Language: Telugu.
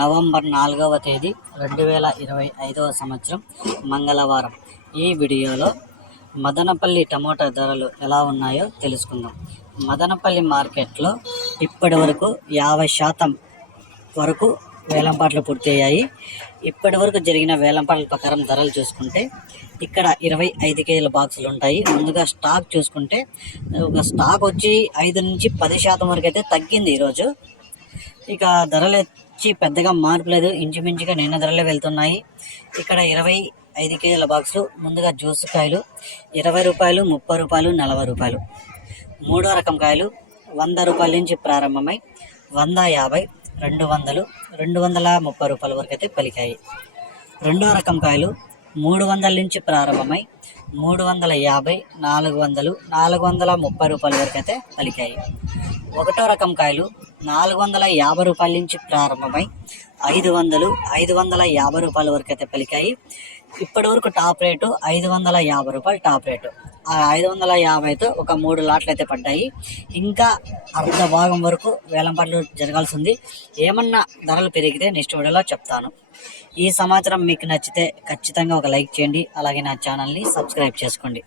నవంబర్ 4వ తేదీ 2025వ సంవత్సరం మంగళవారం. ఈ వీడియోలో మదనపల్లి టమోటా ధరలు ఎలా ఉన్నాయో తెలుసుకుందాం. మదనపల్లి మార్కెట్లో ఇప్పటి వరకు 50% వరకు వేలంపాట్లు పూర్తయ్యాయి. ఇప్పటి వరకు జరిగిన వేలంపాట్ల ప్రకారం ధరలు చూసుకుంటే ఇక్కడ 25 కేజీల బాక్సులు ఉంటాయి. ముందుగా స్టాక్ చూసుకుంటే ఒక స్టాక్ వచ్చి 5 నుంచి 10% వరకు అయితే తగ్గింది ఈరోజు. ఇక ధరలు వచ్చి పెద్దగా మార్పు లేదు, ఇంచుమించుగా నిన్న ధరలే వెళ్తున్నాయి. ఇక్కడ 25 కేజీల బాక్సులు. ముందుగా జ్యూస్ కాయలు 20 రూపాయలు, 30 రూపాయలు, 40 రూపాయలు. మూడో రకం కాయలు 100 రూపాయల నుంచి ప్రారంభమై 150, 200, 230 రూపాయల వరకు అయితే పలికాయి. రెండో రకం కాయలు 300 నుంచి ప్రారంభమై 350, 400, 430 రూపాయల వరకు అయితే పలికాయి. ఒకటో రకం కాయలు 450 రూపాయల నుంచి ప్రారంభమై 500, 550 రూపాయల వరకు అయితే పలికాయి. ఇప్పటి వరకు టాప్ రేటు 550 రూపాయలు టాప్ రేటు. ఆ 550తో ఒక 3 లాట్లు అయితే పడ్డాయి. ఇంకా అర్ధ భాగం వరకు వేలంపాట్లు జరగాల్సి ఉంది. ఏమన్నా ధరలు పెరిగితే నెక్స్ట్ వీడియోలో చెప్తాను. ఈ సమాచారం మీకు నచ్చితే ఖచ్చితంగా ఒక లైక్ చేయండి. అలాగే నా ఛానల్ని సబ్స్క్రైబ్ చేసుకోండి.